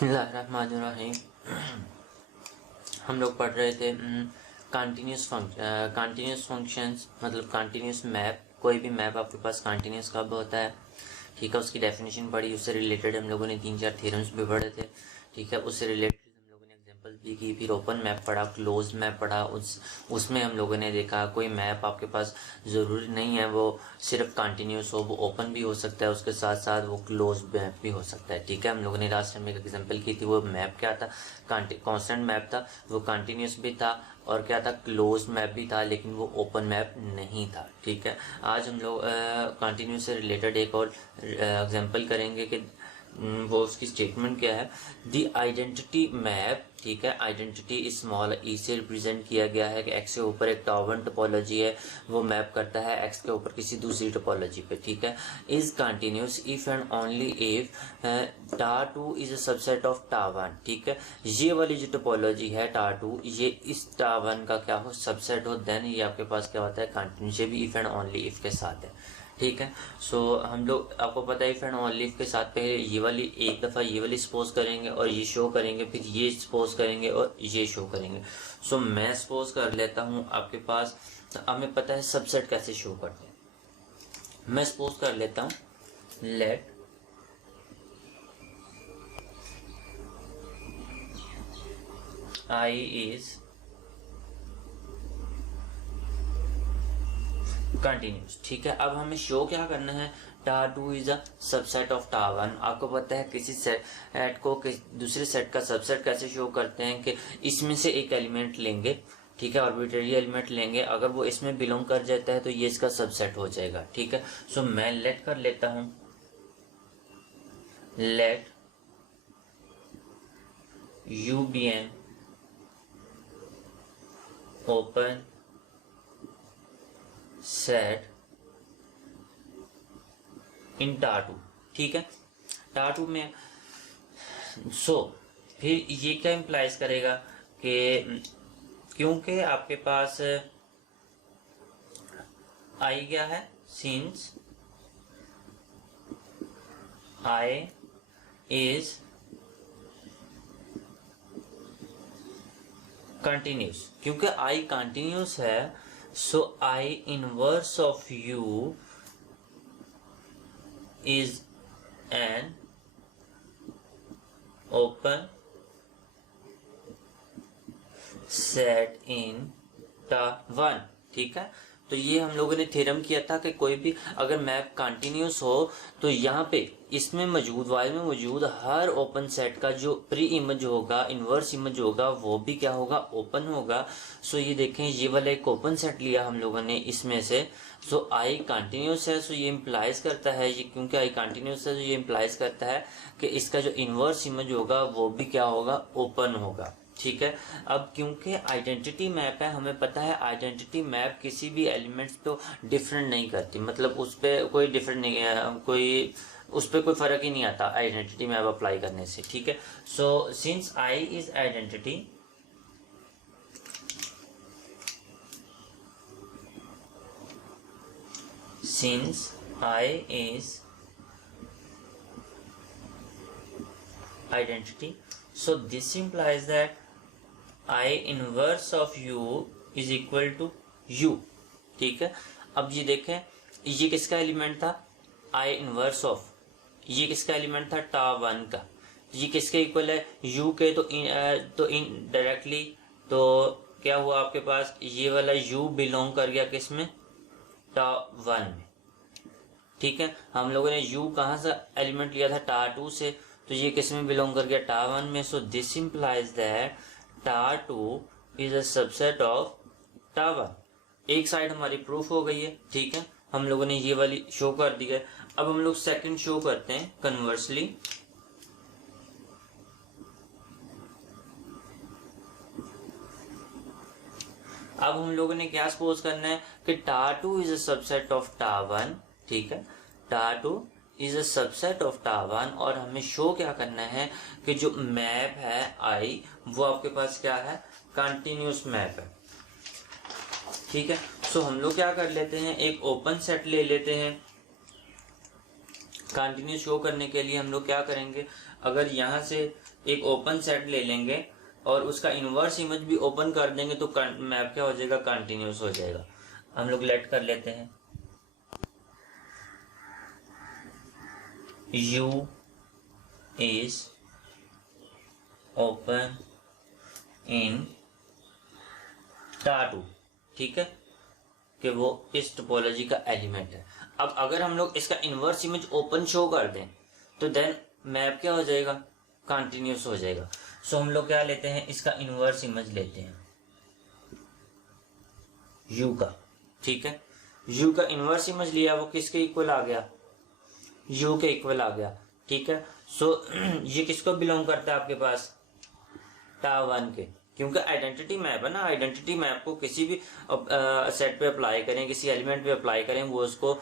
बिस्मिल्लाहिर्रहमानिर्रहीम। हम लोग पढ़ रहे थे कंटिन्यूस फंक्शंस मतलब कंटिन्यूस मैप। कोई भी मैप आपके पास कंटिन्यूस कब होता है, ठीक है, उसकी डेफिनेशन पढ़ी, उससे रिलेटेड हम लोगों ने 3-4 थ्योरम्स भी पढ़े थे, ठीक है, उससे रिलेटेड हम लोगों ने एग्जांपल्स भी की, फिर ओपन मैप पढ़ा, क्लोज मैप पढ़ा। उसमें हम लोगों ने देखा कोई मैप आपके पास ज़रूरी नहीं है वो सिर्फ कंटिन्यूस हो, वो ओपन भी हो सकता है, उसके साथ साथ वो क्लोज मैप भी हो सकता है, ठीक है। हम लोगों ने लास्ट टाइम एक एग्जांपल की थी, वो मैप क्या था, कांस्टेंट मैप था, वो कंटिन्यूस भी था और क्या था, क्लोज मैप भी था, लेकिन वो ओपन मैप नहीं था, ठीक है। आज हम लोग कंटिन्यूस से रिलेटेड एक और एग्जांपल करेंगे कि वो उसकी स्टेटमेंट क्या है। द आइडेंटिटी मैप, ठीक है, आइडेंटिटी स्मॉल ई से रिप्रेजेंट किया गया है कि एक्स के ऊपर एक टावन टोपोलॉजी है, वो मैप करता है एक्स के ऊपर किसी दूसरी टोपोलॉजी पे, ठीक है। Is continuous if and only if टा2 इज अ सबसेट ऑफ टा1, ठीक है। ये वाली जो टोपोलॉजी है टा2, ये इस टा1 का क्या हो, सबसेट हो, देन ये आपके पास क्या होता है, कंटिन्यूस। ये भी इफ एंड ओनली इफ के साथ है, ठीक है। सो हम लोग, आपको पता है इफ एंड ओनली इफ के साथ पहले ये वाली एक दफ़ा ये वाली सपोज करेंगे और ये शो करेंगे, फिर ये सपोज करेंगे और ये शो करेंगे। सो मैं सपोज कर लेता हूँ आपके पास, हमें पता है सबसेट कैसे शो करते हैं। मैं सपोज कर लेता हूँ लेट आई इज कंटिन्यूस, ठीक है। अब हमें शो क्या करना है, टा2 इज अ सबसेट ऑफ टा1। आपको पता है किसी सेट को दूसरे सेट का सबसेट कैसे शो करते हैं कि इसमें से एक एलिमेंट लेंगे, ठीक है, आर्बिट्रेरी एलिमेंट लेंगे, अगर वो इसमें बिलोंग कर जाता है तो ये इसका सबसेट हो जाएगा, ठीक है। सो मैं लेट कर लेता हूं, let U be an open set in टा2, ठीक है। टा2 में फिर ये क्या इम्प्लाइज करेगा कि क्योंकि आपके पास आई क्या है, सिंस आई इज कंटिन्यूस, क्योंकि आई कंटिन्यूस है, so I inverse of U is an open set in टा1, ठीक है। तो ये हम लोगों ने थ्योरम किया था कि कोई भी अगर मैप कंटिन्यूस हो तो यहाँ पे इसमें मौजूद वाई में मौजूद हर ओपन सेट का जो प्री इमेज होगा, इनवर्स इमेज होगा, वो भी क्या होगा, ओपन होगा। सो ये देखें, ये वाला एक ओपन सेट लिया हम लोगों ने इसमें से, सो आई कंटिन्यूस है, सो ये इम्प्लाइज करता है, ये क्योंकि आई कंटिन्यूस है तो ये इम्प्लाइज करता है कि इसका जो इनवर्स इमेज होगा वो भी क्या होगा, ओपन होगा, ठीक है। अब क्योंकि आइडेंटिटी मैप है, हमें पता है आइडेंटिटी मैप किसी भी एलिमेंट्स को डिफरेंट नहीं करती, मतलब उस पर कोई डिफरेंट नहीं है, उस पर कोई फर्क ही नहीं आता आइडेंटिटी मैप अप्लाई करने से, ठीक है। So since I is identity, since I is identity, so this implies that I inverse of u is equal to u, ठीक है। अब ये देखें, ये किसका एलिमेंट था, I इनवर्स ऑफ, ये किसका एलिमेंट था, टा1 का, ये किसके इक्वल है, u के, तो इन डायरेक्टली तो क्या हुआ आपके पास, ये वाला u बिलोंग कर गया किसमें, टा1 में, ठीक है। हम लोगों ने u कहाँ से एलिमेंट लिया था, टा2 से, तो ये किस में बिलोंग कर गया, टा1 में। सो दिस इंप्लाइज दैट टा2 इज अ सबसेट ऑफ टा1। एक साइड हमारी प्रूफ हो गई है, ठीक है, हम लोगों ने ये वाली शो कर दी है। अब हम लोग सेकंड शो करते हैं कन्वर्सली। अब हम लोगों ने क्या सपोज करना है कि टा2 इज अ सबसेट ऑफ टा1, ठीक है, टा2 इज अ सबसेट ऑफ टा1, और हमें शो क्या करना है कि जो मैप है आई, वो आपके पास क्या है, कंटिन्यूस मैप है, ठीक है। सो हम लोग क्या कर लेते हैं, एक ओपन सेट ले लेते हैं। कंटिन्यूस शो करने के लिए हम लोग क्या करेंगे, अगर यहाँ से एक ओपन सेट ले लेंगे और उसका इनवर्स इमेज भी ओपन कर देंगे तो मैप क्या हो जाएगा, कंटिन्यूस हो जाएगा। हम लोग लेट कर लेते हैं U is open in टाटू, ठीक है, कि वो इस टोपोलॉजी का एलिमेंट है। अब अगर हम लोग इसका इनवर्स इमेज ओपन शो कर दें तो देन मैप क्या हो जाएगा, कंटिन्यूस हो जाएगा। सो हम लोग क्या लेते हैं, इसका इनवर्स इमेज लेते हैं U का, ठीक है। U का इनवर्स इमेज लिया, वो किसके इक्वल आ गया, U के इक्वल आ गया, ठीक है। सो ये किसको बिलोंग करता है आपके पास, टा1 के, क्योंकि आइडेंटिटी मैप है ना। आइडेंटिटी मैप को किसी भी सेट पे अप्लाई करें, किसी एलिमेंट पे अप्लाई करें, वो उसको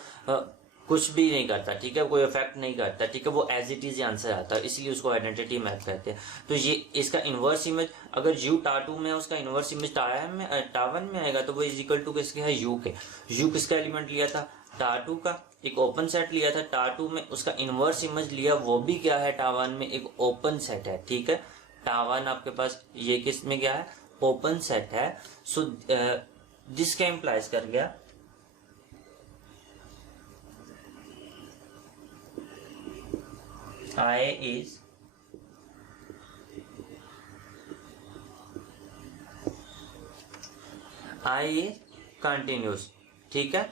कुछ भी नहीं करता, ठीक है, कोई इफेक्ट नहीं करता, ठीक है, वो एज इट इज आंसर आता है, इसलिए उसको आइडेंटिटी मैप कहते हैं। तो ये इसका इनवर्स इमेज अगर U टा2 में, उसका इनवर्स इमेज टा1 में आएगा तो वो इज इक्वल टू किसके है, U के। U किसका एलिमेंट लिया था, टा2 का, एक ओपन सेट लिया था टा2 में, उसका इनवर्स इमेज लिया, वो भी क्या है, टा1 में एक ओपन सेट है, ठीक है। टा1 आपके पास ये किस में क्या है, ओपन सेट है। सो दिस क्या इम्प्लाइज कर गया, I is कंटिन्यूस, ठीक है।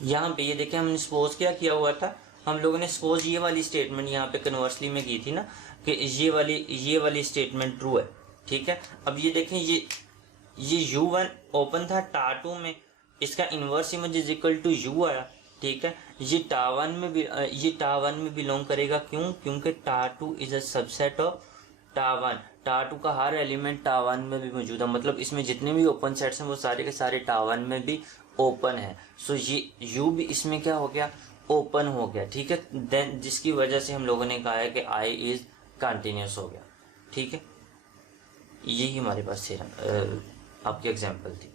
यहाँ पे ये देखें, हमने सपोज क्या किया हुआ था, हम लोगों ने सपोज ये वाली स्टेटमेंट यहाँ पे कन्वर्सली में की थी ना, कि ये वाली स्टेटमेंट ट्रू है, ठीक है। अब ये देखें, ये U1 ओपन था टा2 में, इसका inverse image is equal to U आया, ठीक है। ये टा1 में बिलोंग करेगा, क्यों, क्योंकि टा2 इज अ सबसेट ऑफ टा1। टा2 का हर एलिमेंट टा1 में भी मौजूद है, मतलब इसमें जितने भी ओपन सेट्स हैं वो सारे के सारे टा1 में भी ओपन है। सो ये U भी इसमें क्या हो गया, ओपन हो गया, ठीक है। देन जिसकी वजह से हम लोगों ने कहा है कि I इज कंटिन्यूस हो गया, ठीक है। यही हमारे पास थ्योरम आपकी एग्जांपल थी।